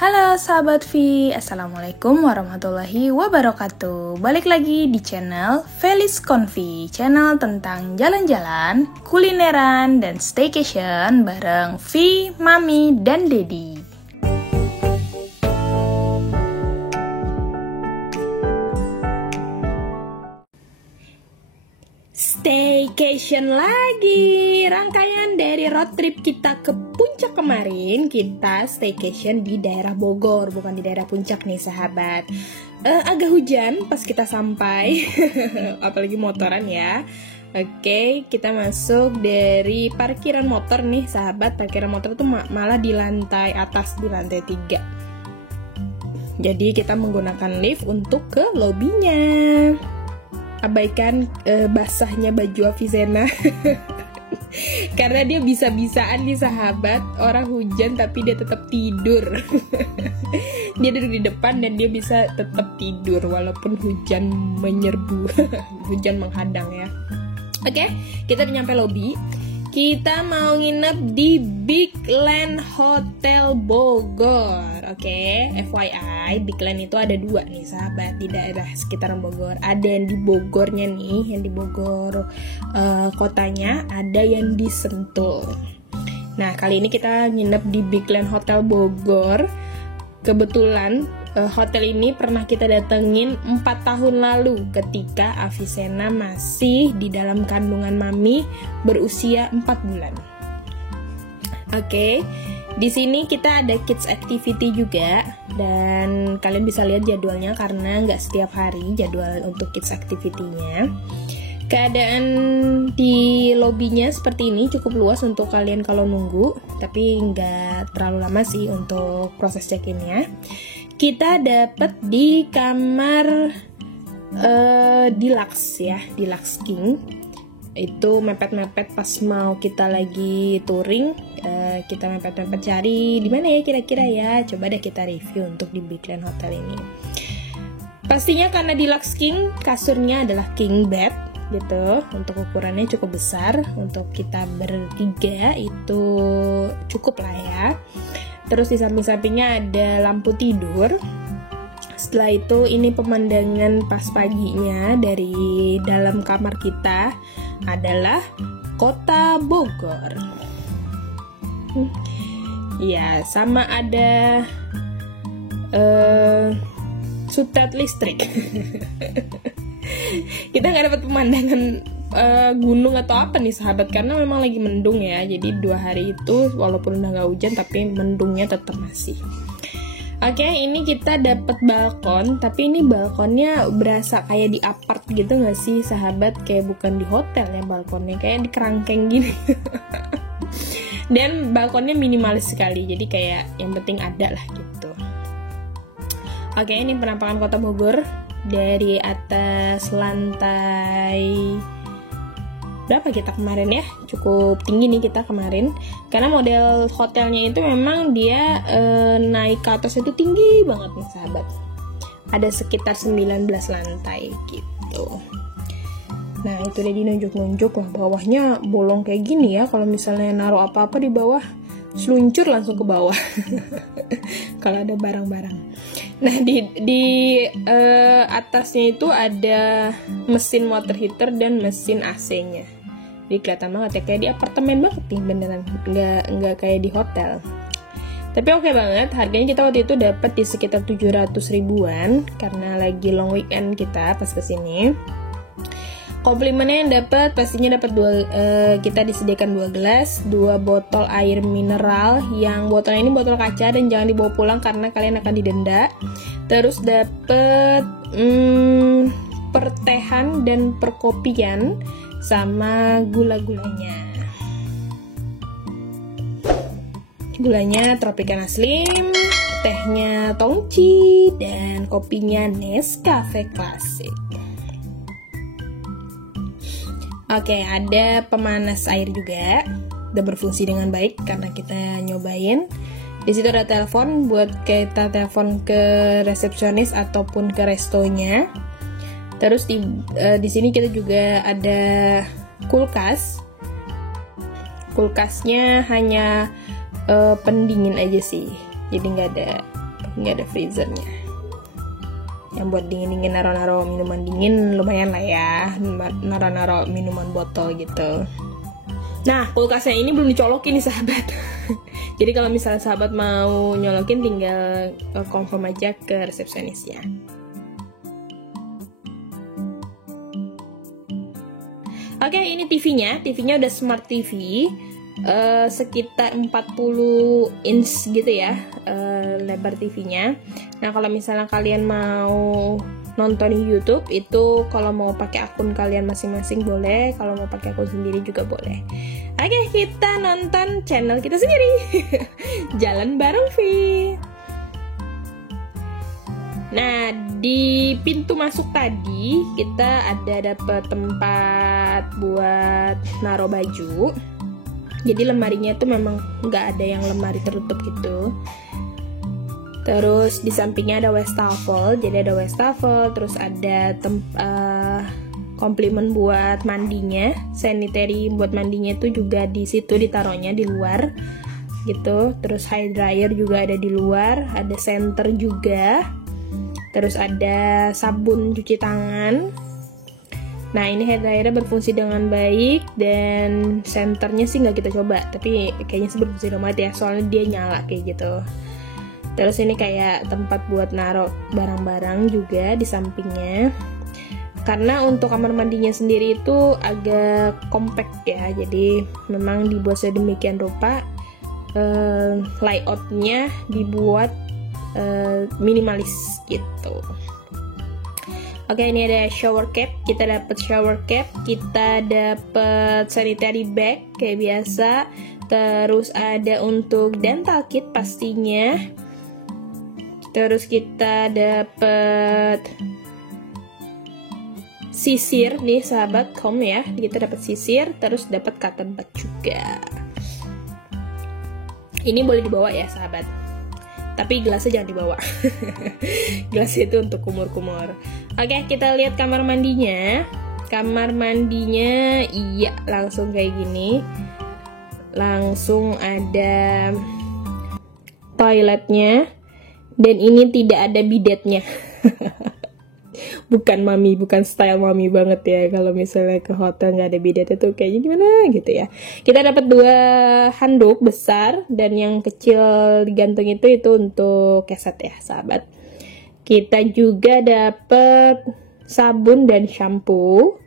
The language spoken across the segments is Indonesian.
Halo sahabat V, Assalamualaikum warahmatullahi wabarakatuh. Balik lagi di channel Felis Convi, channel tentang jalan-jalan, kulineran, dan staycation bareng V, Mami, dan Dedi. Staycation lagi, rangkaian dari road trip kita ke Puncak kemarin. Kita staycation di daerah Bogor, bukan di daerah Puncak nih sahabat. Agak hujan pas kita sampai, apalagi motoran ya. Oke, kita masuk dari parkiran motor nih sahabat. Parkiran motor tuh malah di lantai atas, di lantai 3. Jadi kita menggunakan lift untuk ke lobbynya. Abaikan basahnya baju Avicenna karena dia bisa-bisaan nih sahabat, orang hujan tapi dia tetap tidur. Dia duduk di depan dan dia bisa tetap tidur walaupun hujan menyerbu. Hujan menghadang ya. Oke, kita udah nyampe lobby. Kita mau nginep di Big Land Hotel Bogor. Oke, FYI, Big Land itu ada 2 nih sahabat di daerah sekitaran Bogor. Ada yang di Bogornya nih, yang di Bogor kotanya, ada yang di Sentul. Nah, kali ini kita nginep di Big Land Hotel Bogor. Kebetulan hotel ini pernah kita datengin 4 tahun lalu ketika Avicenna masih di dalam kandungan mami berusia 4 bulan. Oke, di sini kita ada kids activity juga dan kalian bisa lihat jadwalnya karena nggak setiap hari jadwal untuk kids activity-nya. Keadaan di lobbynya seperti ini, cukup luas untuk kalian kalau nunggu, tapi nggak terlalu lama sih untuk proses check-in-nya. Kita dapat di kamar Deluxe ya, Deluxe King. Itu mepet-mepet pas mau kita lagi touring, kita mepet-mepet cari di mana ya kira-kira ya. Coba deh kita review untuk di Big Land Hotel ini. Pastinya karena Deluxe King, kasurnya adalah king bed gitu, untuk ukurannya cukup besar, untuk kita bertiga itu cukup lah ya. Terus di samping-sampingnya ada lampu tidur. Setelah itu ini pemandangan pas paginya dari dalam kamar kita adalah kota Bogor. Ya, sama ada sutet listrik. Kita nggak dapat pemandangan gunung atau apa nih sahabat, karena memang lagi mendung ya. Jadi 2 hari itu walaupun udah nggak hujan tapi mendungnya tetap masih. Oke, ini kita dapat balkon, tapi ini balkonnya berasa kayak di apart gitu nggak sih sahabat? Kayak bukan di hotel ya balkonnya, kayak di kerangkeng gini. Dan balkonnya minimalis sekali, jadi kayak yang penting ada lah gitu. Oke, ini penampakan kota Bogor dari atas lantai berapa kita kemarin ya, cukup tinggi nih kita kemarin karena model hotelnya itu memang dia naik ke atas itu tinggi banget nih sahabat, ada sekitar 19 lantai gitu. Nah itu dia dinunjuk-nunjuk, wah bawahnya bolong kayak gini ya, kalau misalnya naruh apa-apa di bawah seluncur langsung ke bawah. Kalau ada barang-barang. Nah di atasnya itu ada mesin water heater dan mesin AC-nya. Jadi kelihatan banget ya, kayak di apartemen banget nih beneran, nggak kayak di hotel. Tapi oke banget, harganya kita waktu itu dapat di sekitar 700 ribuan karena lagi long weekend kita pas kesini. Komplimennya yang dapat pastinya dapat kita disediakan 2 gelas, 2 botol air mineral, yang botolnya ini botol kaca dan jangan dibawa pulang karena kalian akan didenda. Terus dapat pertehan dan perkopian sama gula-gulanya. Gulanya Tropicana Slim, tehnya Tongci, dan kopinya Nescafe Classic. Oke, ada pemanas air juga, udah berfungsi dengan baik karena kita nyobain. Di situ ada telepon buat kita telepon ke resepsionis ataupun ke restonya. Terus di sini kita juga ada kulkas. Kulkasnya hanya pendingin aja sih, jadi nggak ada nggak ada freezernya. Yang buat dingin-dingin, naro-naro minuman dingin lumayan lah ya, naro-naro minuman botol gitu. Nah, kulkasnya ini belum dicolokin nih sahabat. Jadi kalau misalnya sahabat mau nyolokin, tinggal confirm aja ke resepsionisnya. Oke, ini TV-nya udah smart TV, sekitar 40 inch gitu ya, lebar TV-nya. Nah, kalau misalnya kalian mau nonton di YouTube itu, kalau mau pakai akun kalian masing-masing boleh, kalau mau pakai akun sendiri juga boleh. Oke, kita nonton channel kita sendiri. Jalan bareng Vi. Nah, di pintu masuk tadi kita ada dapat tempat buat naruh baju. Jadi lemarinya tuh memang nggak ada yang lemari tertutup gitu. Terus di sampingnya ada wastafel, jadi ada wastafel, terus ada komplimen buat mandinya, sanitary buat mandinya itu juga di situ ditaruhnya di luar gitu. Terus hair dryer juga ada di luar, ada center juga. Terus ada sabun cuci tangan. Nah, ini hair dryer berfungsi dengan baik, dan senternya sih nggak kita coba, tapi kayaknya sih berfungsi dengan baik ya, soalnya dia nyala kayak gitu. Terus ini kayak tempat buat naruh barang-barang juga di sampingnya. Karena untuk kamar mandinya sendiri itu agak compact ya, jadi memang dibuat sedemikian rupa, layoutnya dibuat minimalis gitu. Oke, ini ada shower cap, kita dapat shower cap, kita dapat sanitary bag kayak biasa, terus ada untuk dental kit pastinya, terus kita dapat sisir nih sahabat, comb ya, kita dapat sisir, terus dapat cotton bud juga. Ini boleh dibawa ya sahabat, tapi gelasnya jangan dibawa. Gelasnya itu untuk kumur-kumur. Oke, kita lihat kamar mandinya. Kamar mandinya iya langsung kayak gini. Langsung ada toiletnya, dan ini tidak ada bidetnya. Bukan mami, bukan style mami banget ya. Kalau misalnya ke hotel nggak ada bidet itu kayaknya gimana gitu ya. Kita dapat 2 handuk besar, dan yang kecil digantung itu untuk keset ya sahabat. Kita juga dapat sabun dan shampoo.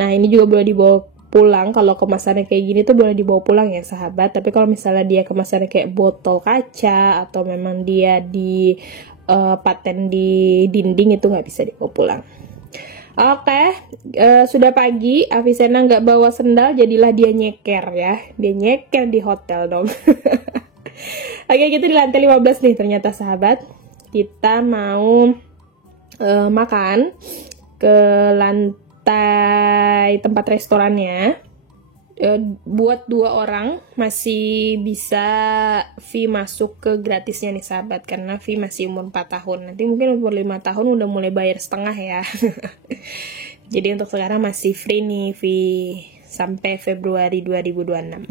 Nah, ini juga boleh dibawa pulang. Kalau kemasannya kayak gini tuh boleh dibawa pulang ya sahabat. Tapi kalau misalnya dia kemasannya kayak botol kaca, atau memang dia di paten di dinding, itu nggak bisa dibawa pulang. Oke, sudah pagi, Avicenna nggak bawa sendal, jadilah dia nyeker ya. Dia nyeker di hotel dong. Oke, kita di lantai 15 nih ternyata sahabat. Kita mau makan ke lantai tempat restorannya. Buat 2 orang masih bisa fee masuk ke gratisnya nih sahabat, karena fee masih umur 4 tahun. Nanti mungkin umur 5 tahun udah mulai bayar setengah ya. Jadi untuk sekarang masih free nih fee sampai Februari 2026.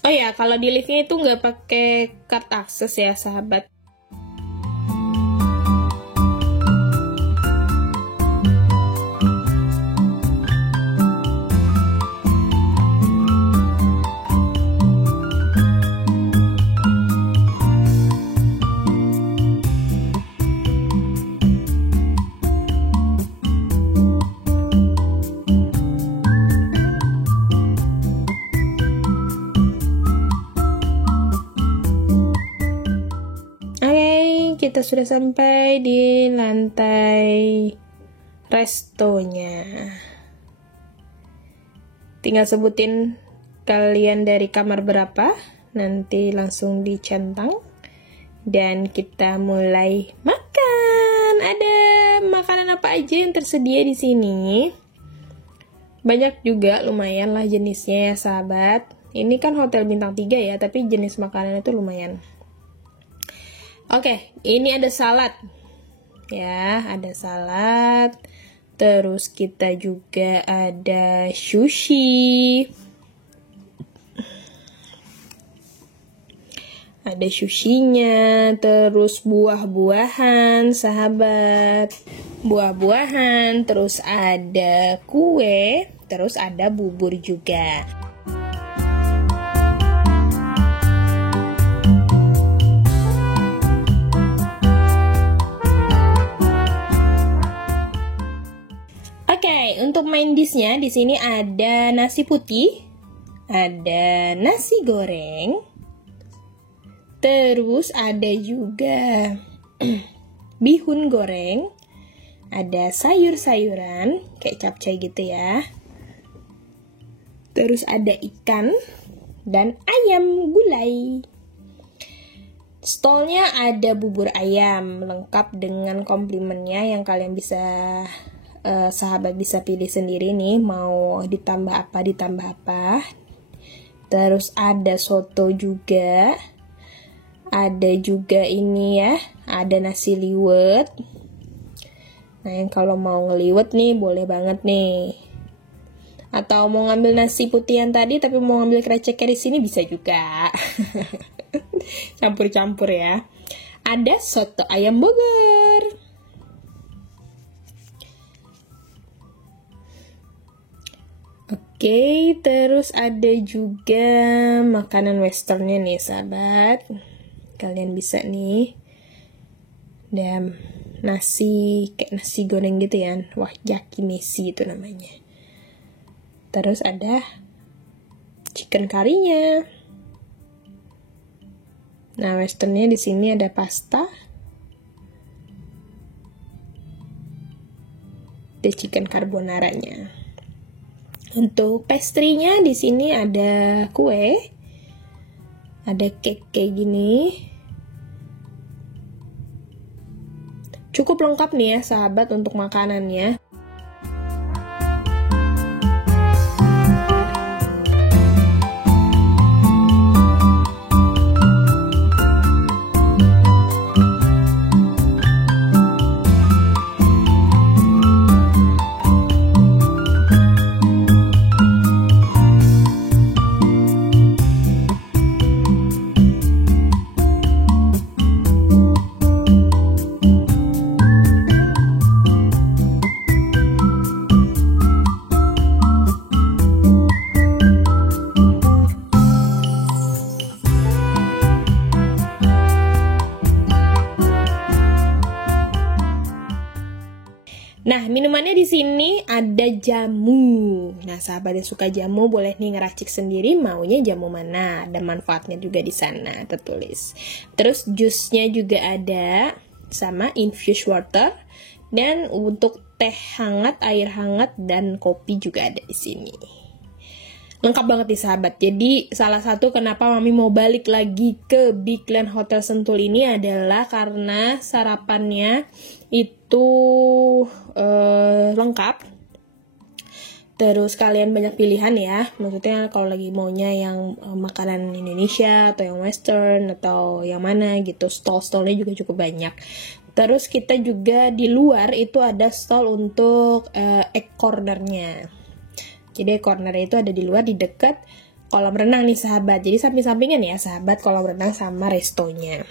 Oh ya, kalau di liftnya itu nggak pakai card akses ya sahabat. Kita sudah sampai di lantai restonya. Tinggal sebutin kalian dari kamar berapa, nanti langsung dicentang, dan kita mulai makan. Ada makanan apa aja yang tersedia di sini? Banyak juga, lumayan lah jenisnya ya sahabat. Ini kan hotel bintang 3 ya, tapi jenis makanan itu lumayan. Oke, ini ada salad. Ya, ada salad. Terus kita juga ada sushi. Ada sushinya, terus buah-buahan, sahabat. Buah-buahan, terus ada kue, terus ada bubur juga. Oke, untuk main dish-nya di sini ada nasi putih, ada nasi goreng, terus ada juga bihun goreng, ada sayur-sayuran kayak capcay gitu ya. Terus ada ikan dan ayam gulai. Stolnya ada bubur ayam lengkap dengan komplimennya yang kalian bisa sahabat bisa pilih sendiri nih, mau ditambah apa. Terus ada soto juga, ada juga ini ya, ada nasi liwet. Nah, yang kalau mau ngeliwet nih boleh banget nih, atau mau ngambil nasi putih yang tadi tapi mau ngambil kreceknya di sini bisa juga. Campur-campur ya. Ada soto ayam Bogor. Oke, terus ada juga makanan westernnya nih sahabat. Kalian bisa nih. Dan nasi, kayak nasi goreng gitu ya. Wah, yakimeshi itu namanya. Terus ada chicken curry-nya. Nah, westernnya di sini ada pasta. Ada chicken carbonara-nya. Untuk pastry-nya di sini ada kue, ada cake kayak gini. Cukup lengkap nih ya sahabat untuk makanannya. Nah, minumannya di sini ada jamu. Nah, sahabat yang suka jamu boleh nih ngeracik sendiri maunya jamu mana. Ada manfaatnya juga di sana tertulis. Terus jusnya juga ada sama infused water, dan untuk teh hangat, air hangat dan kopi juga ada di sini. Lengkap banget nih sahabat. Jadi salah satu kenapa Mami mau balik lagi ke Big Land Hotel Sentul ini adalah karena sarapannya itu lengkap. Terus kalian banyak pilihan ya. Maksudnya kalau lagi maunya yang makanan Indonesia atau yang Western atau yang mana gitu, stall-stallnya juga cukup banyak. Terus kita juga di luar itu ada stall untuk egg cornernya. Jadi cornernya itu ada di luar di dekat kolam renang nih sahabat. Jadi samping-sampingan ya sahabat kolam renang sama restonya.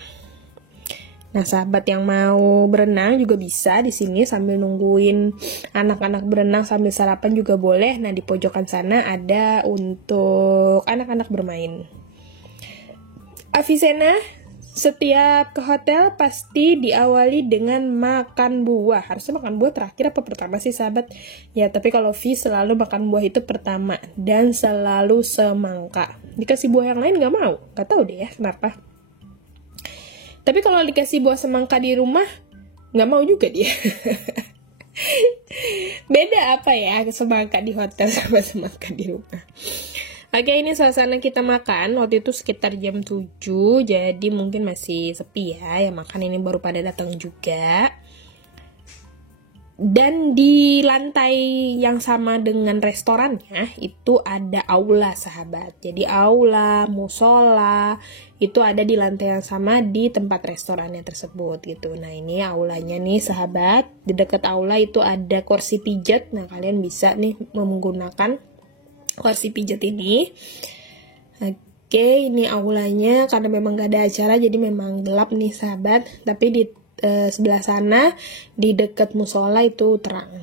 Nah, sahabat yang mau berenang juga bisa di sini sambil nungguin anak-anak berenang sambil sarapan juga boleh. Nah, di pojokan sana ada untuk anak-anak bermain. Avicenna, setiap ke hotel pasti diawali dengan makan buah. Harusnya makan buah terakhir apa pertama sih sahabat? Ya, tapi kalau V selalu makan buah itu pertama dan selalu semangka. Dikasih buah yang lain nggak mau. Nggak tahu deh ya kenapa. Tapi kalau dikasih buah semangka di rumah, nggak mau juga dia. Beda apa ya semangka di hotel sama semangka di rumah. Oke, ini suasana kita makan. Waktu itu sekitar jam 7, jadi mungkin masih sepi ya. Yang makan ini baru pada datang juga. Dan di lantai yang sama dengan restorannya itu ada aula sahabat. Jadi aula, musola itu ada di lantai yang sama di tempat restorannya tersebut gitu. Nah ini aulanya nih sahabat. Di dekat aula itu ada kursi pijat. Nah kalian bisa nih menggunakan kursi pijat ini. Oke, ini aulanya karena memang gak ada acara jadi memang gelap nih sahabat. Tapi di sebelah sana di dekat musola itu terang.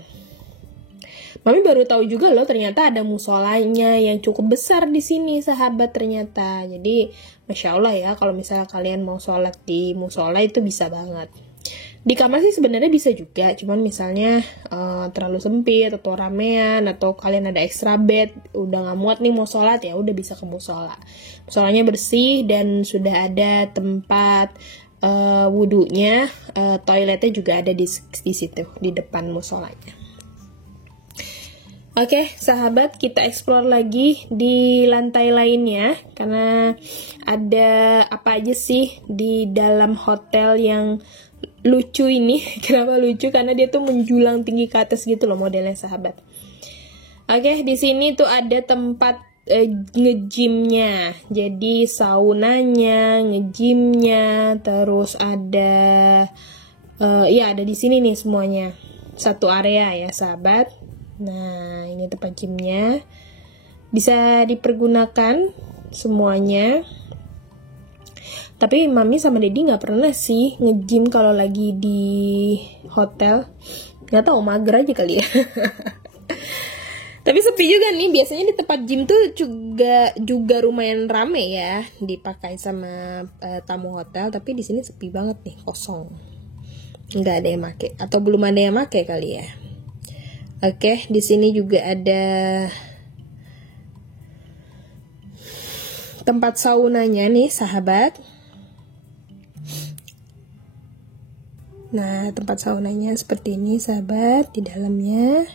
Mami baru tahu juga loh ternyata ada musolanya yang cukup besar di sini sahabat ternyata. Jadi masya Allah ya kalau misalnya kalian mau sholat di musola itu bisa banget. Di kamar sih sebenarnya bisa juga, cuman misalnya terlalu sempit atau ramean atau kalian ada extra bed, udah nggak muat nih mau sholat ya udah bisa ke musola. Musolanya bersih dan sudah ada tempat wudhunya, toiletnya juga ada di situ di depan musolanya. Oke, sahabat, kita explore lagi di lantai lainnya karena ada apa aja sih di dalam hotel yang lucu ini. Kenapa lucu? Karena dia tuh menjulang tinggi ke atas gitu loh modelnya sahabat. Oke, di sini tuh ada tempat nge-gymnya, jadi saunanya, nge-gymnya, terus ada ya ada di sini nih semuanya satu area ya sahabat. Nah ini tempat gymnya bisa dipergunakan semuanya. Tapi mami sama Dedi nggak pernah sih nge-gym kalau lagi di hotel, nggak tahu mager aja kali ya. Tapi sepi juga nih, biasanya di tempat gym tuh juga lumayan rame ya, dipakai sama tamu hotel. Tapi di sini sepi banget nih, kosong, nggak ada yang make atau belum ada yang make kali ya. Oke, di sini juga ada tempat saunanya nih sahabat. Nah tempat saunanya seperti ini sahabat, di dalamnya.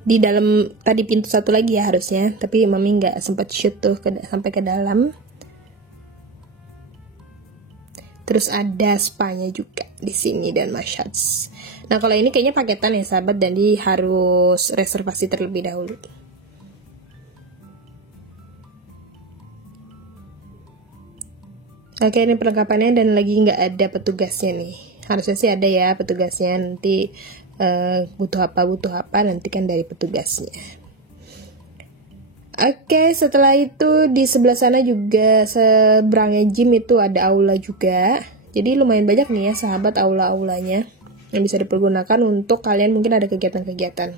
Di dalam tadi pintu satu lagi ya harusnya, tapi mami nggak sempat shoot tuh sampai ke dalam. Terus ada spa-nya juga di sini dan massage. Nah kalau ini kayaknya paketan ya sahabat, dan harus reservasi terlebih dahulu. Oke, ini perlengkapannya dan lagi nggak ada petugasnya nih. Harusnya sih ada ya petugasnya, nanti butuh apa nanti kan dari petugasnya. Oke, setelah itu di sebelah sana juga seberangnya gym itu ada aula juga. Jadi lumayan banyak nih ya sahabat aula-aulanya yang bisa dipergunakan untuk kalian mungkin ada kegiatan-kegiatan.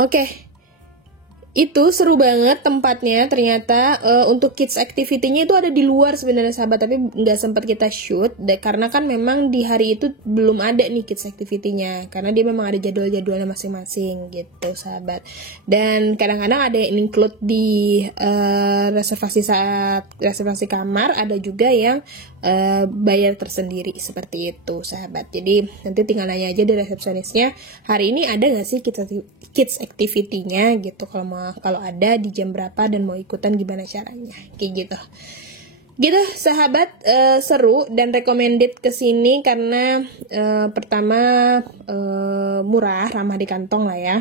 Oke. Itu seru banget tempatnya ternyata. Untuk kids activity-nya itu ada di luar sebenarnya sahabat, tapi nggak sempat kita shoot karena kan memang di hari itu belum ada nih kids activity-nya karena dia memang ada jadwal-jadwalnya masing-masing gitu sahabat. Dan kadang-kadang ada yang include di reservasi kamar, ada juga yang bayar tersendiri seperti itu sahabat. Jadi nanti tinggal nanya aja di resepsionisnya, hari ini ada nggak sih kids activity-nya gitu, kalau ada di jam berapa dan mau ikutan gimana caranya kayak gitu sahabat. Seru dan recommended kesini karena pertama murah, ramah di kantong lah ya,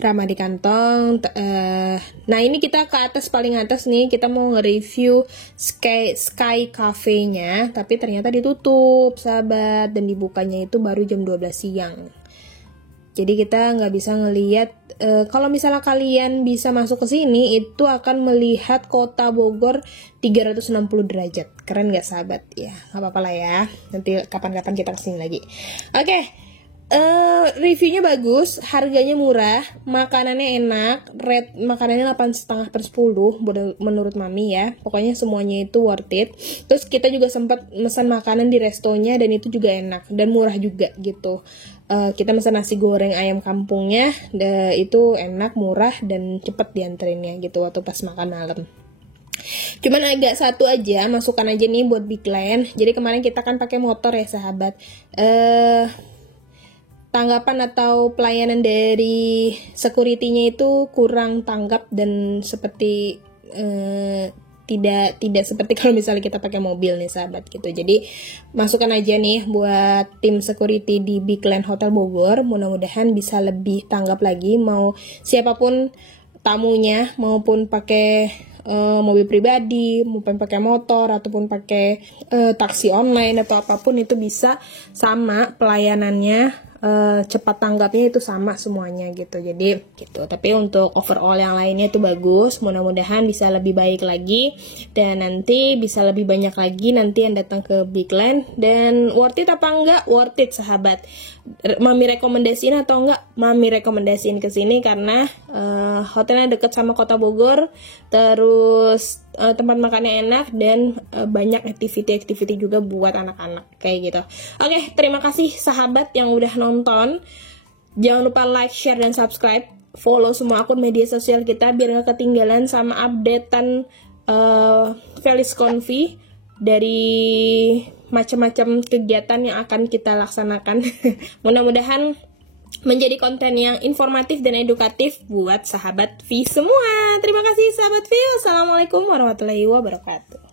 ramah di kantong. Nah ini kita ke atas, paling atas nih, kita mau nge-review Sky Cafe-nya, tapi ternyata ditutup sahabat, dan dibukanya itu baru jam 12 siang. Jadi kita nggak bisa ngelihat. Kalau misalnya kalian bisa masuk ke sini, itu akan melihat kota Bogor 360 derajat. Keren nggak sahabat? Ya nggak apa-apa lah ya. Nanti kapan-kapan kita kesini lagi. Oke. Reviewnya bagus, harganya murah, makanannya enak, rate makanannya 8,5/10 menurut mami ya. Pokoknya semuanya itu worth it. Terus kita juga sempat pesan makanan di restonya dan itu juga enak dan murah juga gitu. Kita pesan nasi goreng ayam kampungnya, itu enak, murah dan cepet dianterinnya gitu waktu pas makan malam. Cuman agak satu aja, masukan aja nih buat Big Land. Jadi kemarin kita kan pakai motor ya sahabat. Tanggapan atau pelayanan dari security-nya itu kurang tanggap dan seperti tidak seperti kalau misalnya kita pakai mobil nih sahabat gitu. Jadi masukkan aja nih buat tim security di Big Land Hotel Bogor, mudah-mudahan bisa lebih tanggap lagi, mau siapapun tamunya, maupun pakai mobil pribadi, maupun pakai motor ataupun pakai taksi online atau apapun, itu bisa sama pelayanannya, cepat tanggapnya itu sama semuanya gitu. Jadi gitu. Tapi untuk overall yang lainnya itu bagus. Mudah-mudahan bisa lebih baik lagi dan nanti bisa lebih banyak lagi nanti yang datang ke Big Land. Dan worth it apa enggak? Worth it sahabat. Mami rekomendasiin atau enggak? Mami rekomendasiin ke sini karena hotelnya dekat sama Kota Bogor, terus tempat makannya enak dan banyak activity juga buat anak-anak kayak gitu. Oke, terima kasih sahabat yang udah nonton. Jangan lupa like, share, dan subscribe. Follow semua akun media sosial kita biar gak ketinggalan sama updatean Felis Confi dari macam-macam kegiatan yang akan kita laksanakan. Mudah-mudahan menjadi konten yang informatif dan edukatif buat sahabat V semua. Terima kasih sahabat V. Assalamualaikum warahmatullahi wabarakatuh.